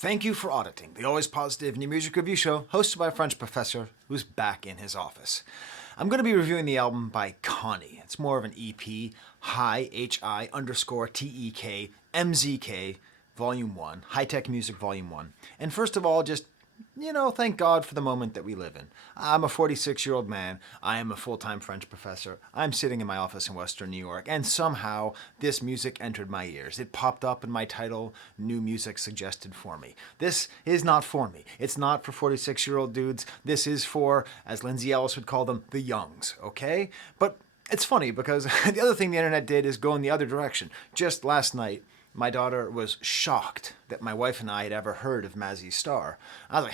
Thank you for auditing the always positive new music review show hosted by a French professor who's back in his office. I'm going to be reviewing the album by Connie. It's more of an EP, Hi_TEK MZK Volume 1, High Tech Music Volume 1. And first of all, just thank God for the moment that we live in. I'm a 46-year-old man. I am a full-time French professor. I'm sitting in my office in Western New York, and somehow this music entered my ears. It popped up in my title, New Music Suggested for Me. This is not for me. It's not for 46-year-old dudes. This is for, as Lindsay Ellis would call them, the youngs, okay? But it's funny because the other thing the internet did is go in the other direction. Just last night, my daughter was shocked that my wife and I had ever heard of Mazzy Star. I was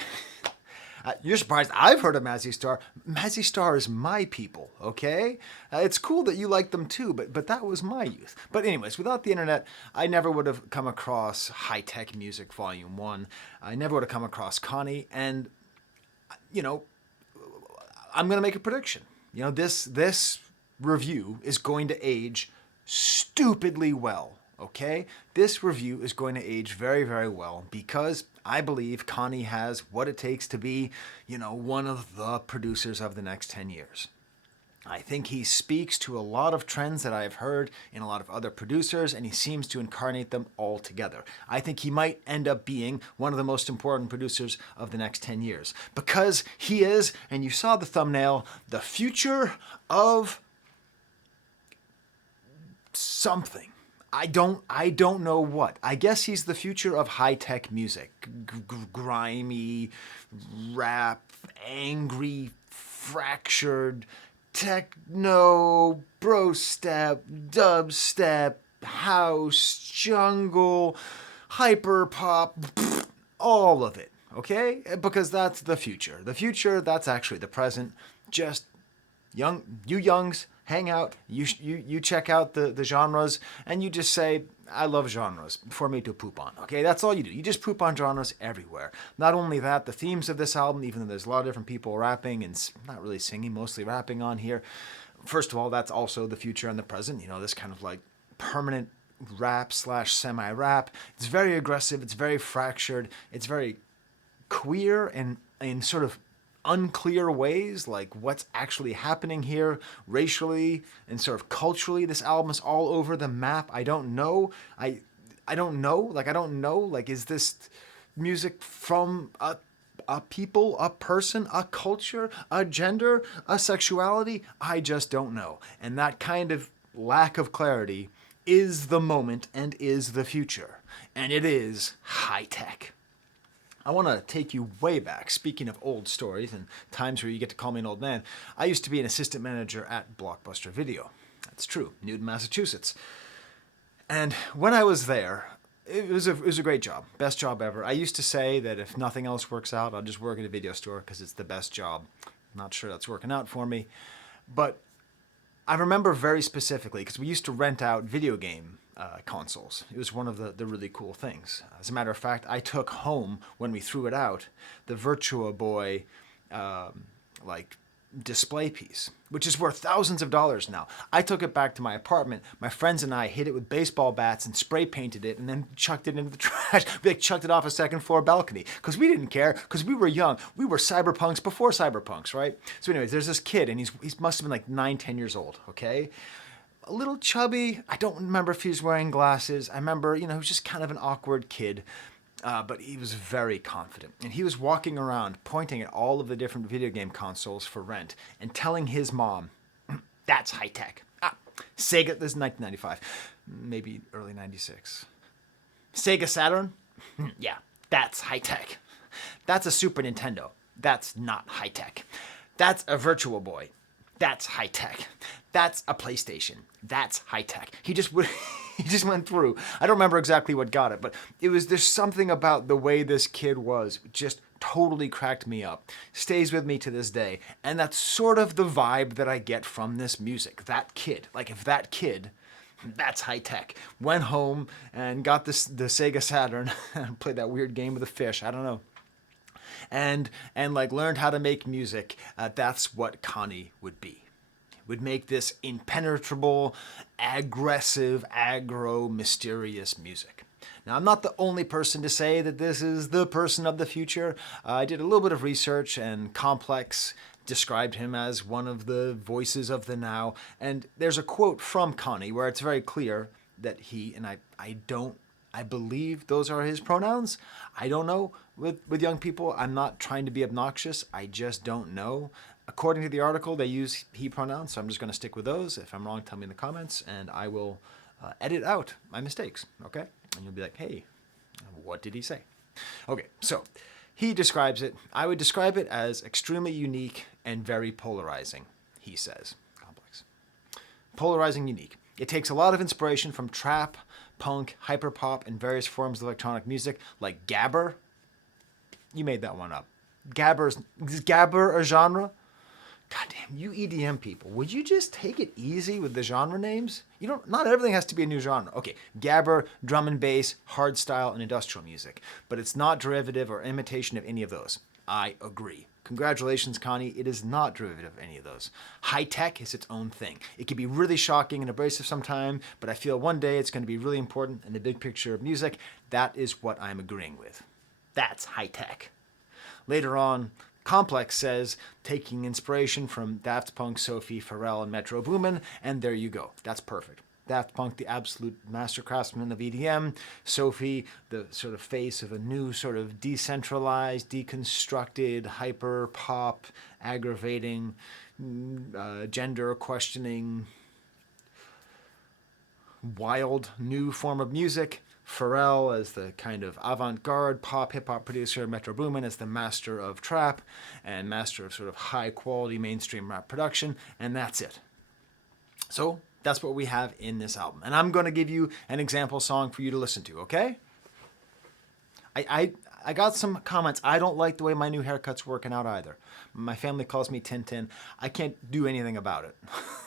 like, you're surprised I've heard of Mazzy Star? Mazzy Star is my people, okay? It's cool that you like them too, but that was my youth. But anyways, without the internet, I never would have come across High Tech Music Volume 1. I never would have come across Connie, and, I'm going to make a prediction. This review is going to age stupidly well. Okay? This review is going to age very, very well because I believe Connie has what it takes to be, one of the producers of the next 10 years. I think he speaks to a lot of trends that I have heard in a lot of other producers, and he seems to incarnate them all together. I think he might end up being one of the most important producers of the next 10 years because he is, and you saw the thumbnail, the future of something. I don't know what. I guess he's the future of high-tech music. Grimy, rap, angry, fractured, techno, bro step, dubstep, house, jungle, hyper pop, all of it, okay? Because that's the future. The future, that's actually the present. Just you youngs, hang out, you check out the genres, and you just say, I love genres, for me to poop on, okay? That's all you do. You just poop on genres everywhere. Not only that, the themes of this album, even though there's a lot of different people rapping and not really singing, mostly rapping on here, first of all, that's also the future and the present, this kind of like permanent rap / semi-rap. It's very aggressive, it's very fractured, it's very queer and in sort of unclear ways, like what's actually happening here racially and sort of culturally. This album is all over the map. I don't know. I don't know. Like, is this music from a people, a person, a culture, a gender, a sexuality? I just don't know. And that kind of lack of clarity is the moment and is the future. And it is high tech. I want to take you way back. Speaking of old stories and times where you get to call me an old man, I used to be an assistant manager at Blockbuster Video. That's true, Newton, Massachusetts. And when I was there, it was a great job, best job ever. I used to say that if nothing else works out, I'll just work at a video store because it's the best job. I'm not sure that's working out for me, but I remember very specifically because we used to rent out video game consoles. It was one of the really cool things. As a matter of fact, I took home, when we threw it out, the Virtua Boy display piece, which is worth thousands of dollars now. I took it back to my apartment. My friends and I hit it with baseball bats and spray painted it and then chucked it into the trash. We chucked it off a second floor balcony because we didn't care, because we were young. We were cyberpunks before cyberpunks, right? So anyways, there's this kid, and he must have been like 9, 10 years old, okay? A little chubby. I don't remember if he was wearing glasses. I remember, he was just kind of an awkward kid. But he was very confident. And he was walking around pointing at all of the different video game consoles for rent and telling his mom, that's high tech. Sega, this is 1995, maybe early 96. Sega Saturn? Yeah, that's high tech. That's a Super Nintendo. That's not high tech. That's a Virtual Boy. That's high tech. That's a PlayStation. That's high tech. He just went through. I don't remember exactly what got it, but there's something about the way this kid was just totally cracked me up. Stays with me to this day. And that's sort of the vibe that I get from this music. That kid, if that kid, that's high tech, went home and got the Sega Saturn and played that weird game with a fish. I don't know. And learned how to make music, that's what Connie would be. Would make this impenetrable, aggressive, aggro, mysterious music. Now, I'm not the only person to say that this is the person of the future. I did a little bit of research, and Complex described him as one of the voices of the now. And there's a quote from Connie where it's very clear that he, and I believe those are his pronouns. I don't know with young people. I'm not trying to be obnoxious. I just don't know. According to the article, they use he pronouns, so I'm just going to stick with those. If I'm wrong, tell me in the comments, and I will edit out my mistakes, okay? And you'll be like, hey, what did he say? Okay, so he describes it. I would describe it as extremely unique and very polarizing, he says. Complex. Polarizing, unique. It takes a lot of inspiration from trap, punk, hyperpop, and various forms of electronic music, like gabber. You made that one up. Is gabber a genre? Goddamn, you EDM people, would you just take it easy with the genre names? Not everything has to be a new genre. Okay, gabber, drum and bass, hardstyle, and industrial music. But it's not derivative or imitation of any of those. I agree. Congratulations, Connie. It is not derivative of any of those. High tech is its own thing. It can be really shocking and abrasive sometime, but I feel one day it's going to be really important in the big picture of music. That is what I'm agreeing with. That's high tech. Later on, Complex says, taking inspiration from Daft Punk, Sophie, Pharrell, and Metro Boomin, and there you go. That's perfect. Daft Punk, the absolute master craftsman of EDM. Sophie, the sort of face of a new sort of decentralized, deconstructed, hyper pop, aggravating, gender questioning, wild new form of music. Pharrell as the kind of avant-garde pop hip-hop producer, Metro Boomin as the master of trap and master of sort of high-quality mainstream rap production, and that's it. So that's what we have in this album. And I'm going to give you an example song for you to listen to, okay? I got some comments. I don't like the way my new haircut's working out either. My family calls me Tintin. I can't do anything about it.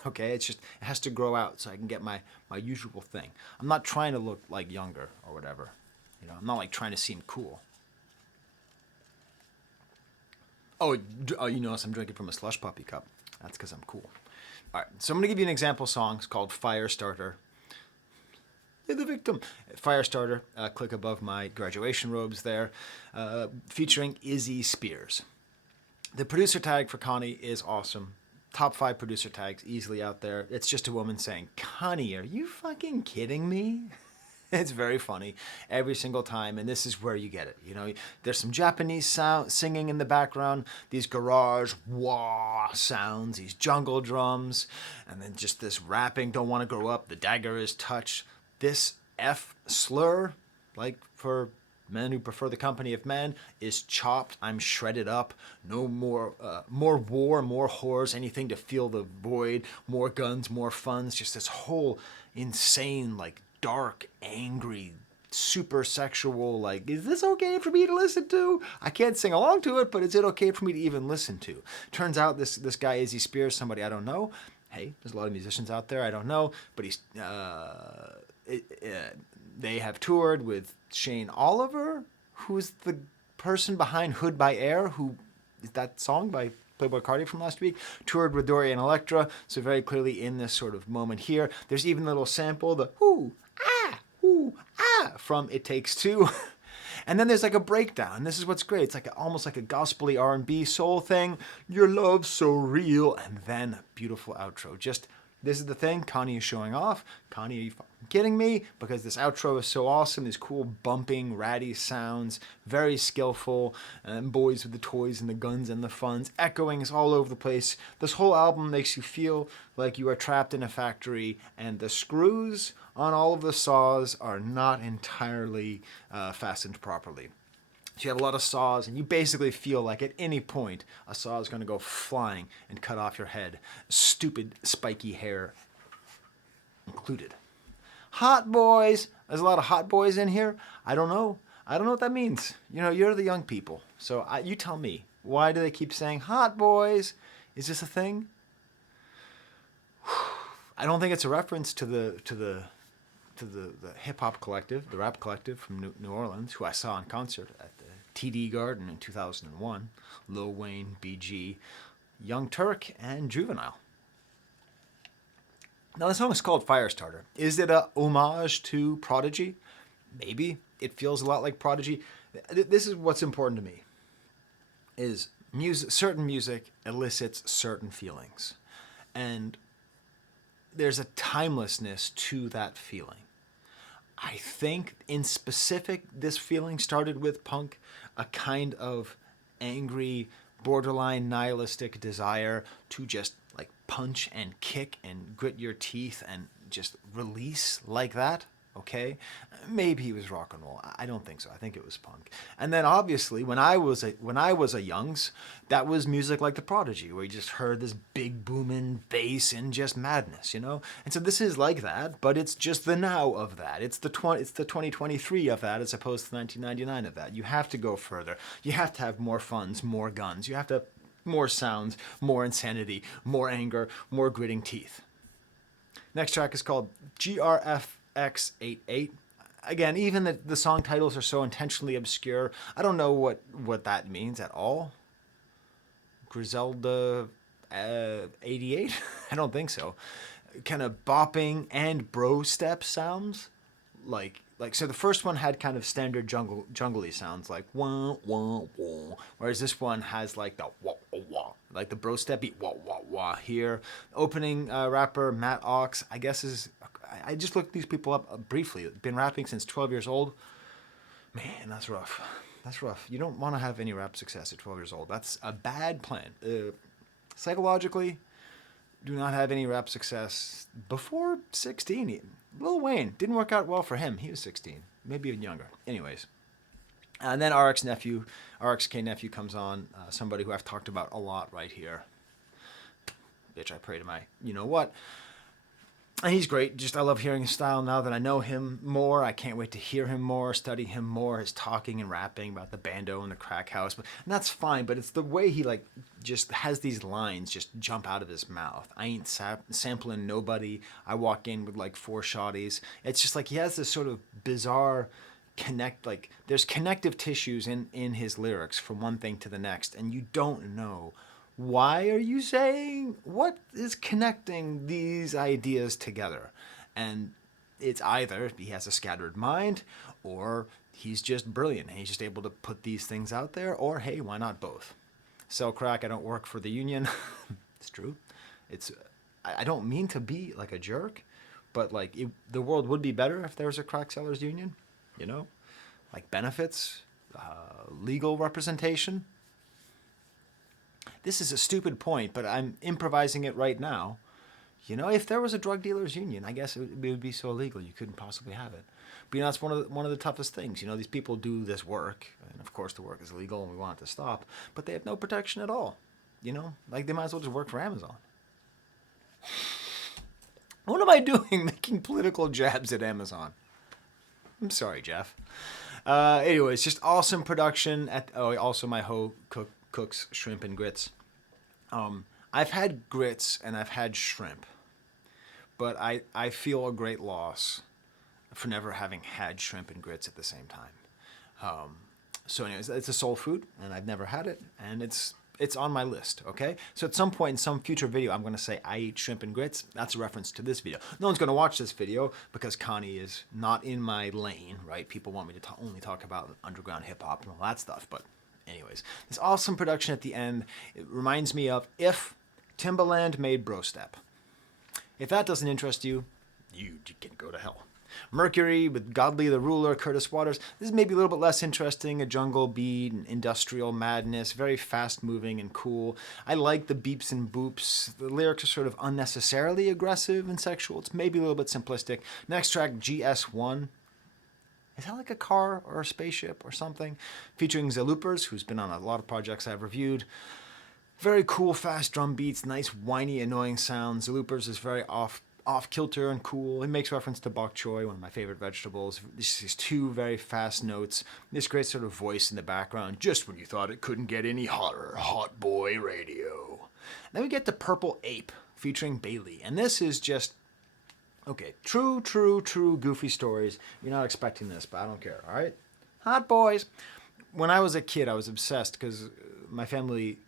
Okay, it has to grow out so I can get my usual thing. I'm not trying to look like younger or whatever. I'm not like trying to seem cool. Oh, you notice I'm drinking from a slush puppy cup. That's because I'm cool. All right, so I'm going to give you an example song. It's called Firestarter. You're the victim. Firestarter, click above my graduation robes there, featuring Izzy Spears. The producer tag for Connie is awesome. Top 5 producer tags easily out there. It's just a woman saying, Connie, are you fucking kidding me? It's very funny every single time, and this is where you get it. There's some Japanese sound singing in the background, these garage wah sounds, these jungle drums, and then just this rapping, don't want to grow up, the dagger is touched. This F slur, like for men who prefer the company of men, is chopped. I'm shredded up. No more war, more whores, anything to fill the void, more guns, more funds. Just this whole insane, like dark, angry, super sexual, like, is this okay for me to listen to? I can't sing along to it, but is it okay for me to even listen to? Turns out this guy, Izzy Spears, somebody I don't know. Hey, there's a lot of musicians out there I don't know, but he's they have toured with Shane Oliver, who's the person behind Hood by Air, who is that song by Playboi Carti from last week, toured with Dorian Electra, so very clearly in this sort of moment here. There's even a little sample, the ooh, ah, from It Takes Two. And then there's like a breakdown. This is what's great. It's like almost like a gospel-y R&B soul thing. Your love's so real. And then a beautiful outro. This is the thing. Connie is showing off. Connie, are you fucking kidding me? Because this outro is so awesome. These cool bumping, ratty sounds. Very skillful. And boys with the toys and the guns and the funds. Echoings all over the place. This whole album makes you feel like you are trapped in a factory. And the screws on all of the saws are not entirely fastened properly. So you have a lot of saws, and you basically feel like at any point a saw is going to go flying and cut off your head. Stupid spiky hair included. Hot boys. There's a lot of hot boys in here. I don't know what that means. You're the young people. So you tell me. Why do they keep saying hot boys? Is this a thing? I don't think it's a reference to the hip hop collective, the rap collective from New Orleans, who I saw in concert at the TD Garden in 2001. Lil Wayne, BG, Young Turk, and Juvenile. Now the song is called Firestarter. Is it a homage to Prodigy? Maybe it feels a lot like Prodigy. This is what's important to me, is music, certain music elicits certain feelings. And there's a timelessness to that feeling. I think in specific, this feeling started with punk, a kind of angry, borderline nihilistic desire to just like punch and kick and grit your teeth and just release like that. Okay, maybe he was rock and roll. I don't think so. I think it was punk. And then obviously, when I was a youngs, that was music like the Prodigy, where you just heard this big booming bass and just madness, you know. And so this is like that, but it's just the now of that. It's the 2023 of that, as opposed to the 1999 of that. You have to go further. You have to have more funds, more guns. You have to more sounds, more insanity, more anger, more gritting teeth. Next track is called GRFX88. Again, even the song titles are so intentionally obscure. I don't know what that means at all. Griselda 88? I don't think so. Kind of bopping and bro step sounds. Like so the first one had kind of standard jungly sounds like wah wah wah, whereas this one has like the wah wah wah, like the bro step beat wah wah wah here. Opening rapper Matt Ox, I guess is, I just looked these people up briefly. Been rapping since 12 years old. Man, that's rough. That's rough. You don't want to have any rap success at 12 years old. That's a bad plan. Psychologically, do not have any rap success before 16. Lil Wayne didn't work out well for him. He was 16, maybe even younger. Anyways, and then RXK nephew comes on, somebody who I've talked about a lot right here. Bitch, I pray to my you know what. And he's great. Just I love hearing his style now that I know him more. I can't wait to hear him more, study him more. His talking and rapping about the bando and the crack house, and that's fine. But it's the way he like just has these lines just jump out of his mouth. I ain't sampling nobody. I walk in with like 4 shotties. It's just like he has this sort of bizarre like there's connective tissues in his lyrics from one thing to the next, and you don't know. Why are you saying? What is connecting these ideas together? And it's either he has a scattered mind, or he's just brilliant and he's just able to put these things out there, or hey, why not both? Sell crack, I don't work for the union. It's true. I don't mean to be like a jerk, but like the world would be better if there was a crack sellers union, you know? Like benefits, legal representation. This is a stupid point, but I'm improvising it right now. You know, if there was a drug dealers union, I guess it would be so illegal you couldn't possibly have it. But you know, that's one of the toughest things. You know, these people do this work, and of course the work is illegal, and we want it to stop. But they have no protection at all. You know, like they might as well just work for Amazon. What am I doing, making political jabs at Amazon? I'm sorry, Jeff. Anyways, just awesome production. Also my hoe cooks shrimp and grits. I've had grits and I've had shrimp, but I feel a great loss for never having had shrimp and grits at the same time. So anyways, it's a soul food and I've never had it, and it's on my list, okay? So at some point in some future video, I'm going to say I eat shrimp and grits. That's a reference to this video. No one's going to watch this video because Connie is not in my lane, right? People want me to only talk about underground hip-hop and all that stuff, but anyways, this awesome production at the end, it reminds me of if Timbaland made Bro Step. If that doesn't interest you, you can go to hell. Mercury with Godly the Ruler, Curtis Waters. This is maybe a little bit less interesting, a jungle beat, an industrial madness, very fast moving and cool. I like the beeps and boops. The lyrics are sort of unnecessarily aggressive and sexual. It's maybe a little bit simplistic. Next track, GS1. Is that like a car or a spaceship or something? Featuring Zaloopers, who's been on a lot of projects I've reviewed. Very cool, fast drum beats, nice, whiny, annoying sounds. Zaloopers is very off-kilter and cool. It makes reference to bok choy, one of my favorite vegetables. These 2 very fast notes. This great sort of voice in the background, just when you thought it couldn't get any hotter. Hot boy radio. Then we get to Purple Ape, featuring Bailey. And this is just... okay, true goofy stories. You're not expecting this, but I don't care, all right? Hot boys. When I was a kid, I was obsessed because my family,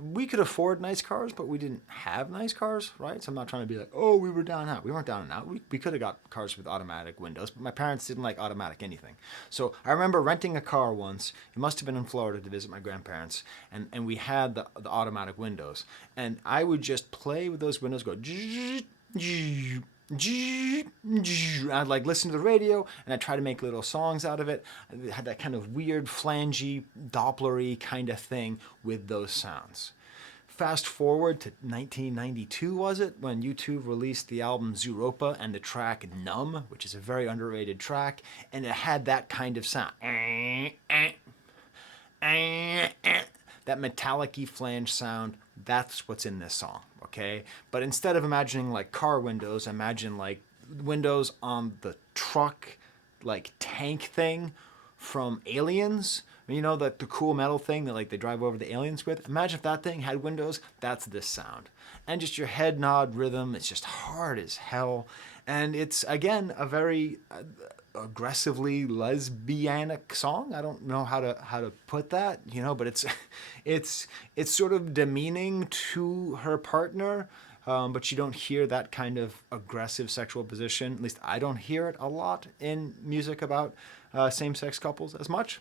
we could afford nice cars, but we didn't have nice cars, right? So I'm not trying to be like, oh, we were down and out. We weren't down and out. We could have got cars with automatic windows, but my parents didn't like automatic anything. So I remember renting a car once. It must have been in Florida to visit my grandparents, and we had the automatic windows. And I would just play with those windows, go, I'd like listen to the radio and I'd try to make little songs out of it. It had that kind of weird flangey, Doppler-y kind of thing with those sounds. Fast forward to 1992, was it, when U2 released the album Zooropa and the track Numb, which is a very underrated track, and it had that kind of sound. That metallic-y flange sound, that's what's in this song, okay? But instead of imagining like car windows, imagine like windows on the truck, like tank thing from Aliens. You know, the cool metal thing that like they drive over the aliens with? Imagine if that thing had windows, that's this sound. And just your head nod rhythm, it's just hard as hell. And it's, again, a very aggressively lesbianic song. I don't know how to put that, you know, but it's sort of demeaning to her partner, but you don't hear that kind of aggressive sexual position. At least I don't hear it a lot in music about same-sex couples as much.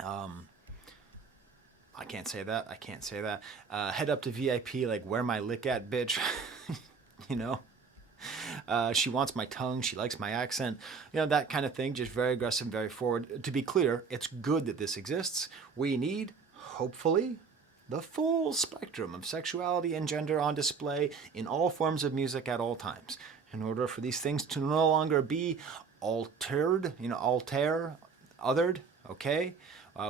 I can't say that. Head up to VIP, like, where my lick at, bitch. You know? She wants my tongue. She likes my accent. You know, that kind of thing. Just very aggressive, very forward. To be clear, it's good that this exists. We need, hopefully, the full spectrum of sexuality and gender on display in all forms of music at all times. In order for these things to no longer be altered, othered, okay?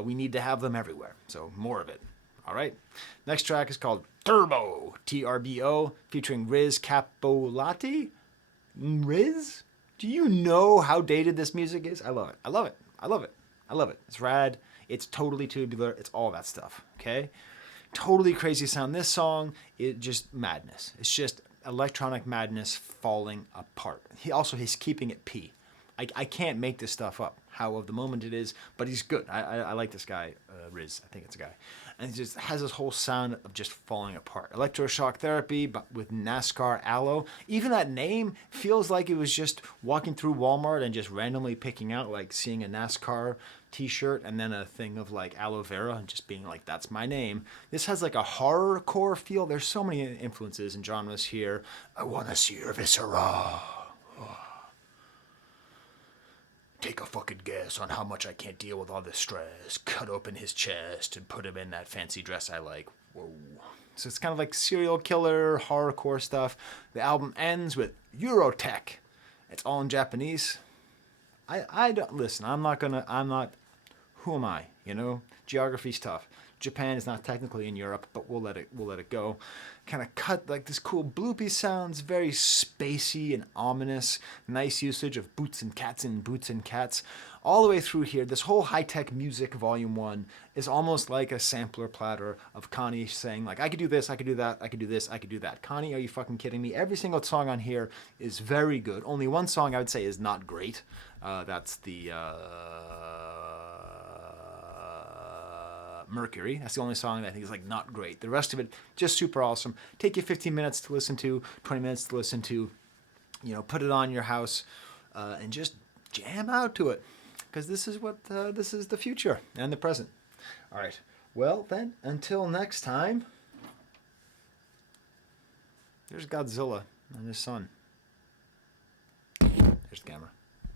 We need to have them everywhere. So more of it. All right. Next track is called Turbo, T-R-B-O, featuring Riz Capolati. Riz? Do you know how dated this music is? I love it. It's rad. It's totally tubular. It's all that stuff. Okay? Totally crazy sound. This song, it just madness. It's just electronic madness falling apart. He's keeping it P. I can't make this stuff up, how of the moment it is, but he's good. I like this guy, Riz. I think it's a guy. And he just has this whole sound of just falling apart. Electroshock therapy, but with NASCAR aloe. Even that name feels like it was just walking through Walmart and just randomly picking out, like seeing a NASCAR t-shirt and then a thing of like aloe vera and just being like, that's my name. This has like a horrorcore feel. There's so many influences and genres here. I want to see your viscera. Take a fucking guess on how much I can't deal with all this stress. Cut open his chest and put him in that fancy dress I like. Whoa. So it's kind of like serial killer, horrorcore stuff. The album ends with Eurotech. It's all in Japanese. I don't, listen, who am I, you know? Geography's tough. Japan is not technically in Europe, but we'll let it go. Kind of cut like this cool bloopy sounds, very spacey and ominous. Nice usage of boots and cats. All the way through here, this whole high-tech music volume 1 is almost like a sampler platter of Connie saying like, I could do this, I could do that, I could do this, I could do that. Connie, are you fucking kidding me? Every single song on here is very good. Only one song I would say is not great. That's the Mercury. That's the only song that I think is like not great. The rest of it just super awesome. Take you 15 minutes to listen to, 20 minutes to listen to, you know, put it on your house and just jam out to it, because this is the future and the present. All right. Well then, until next time. There's Godzilla and his son. There's the camera.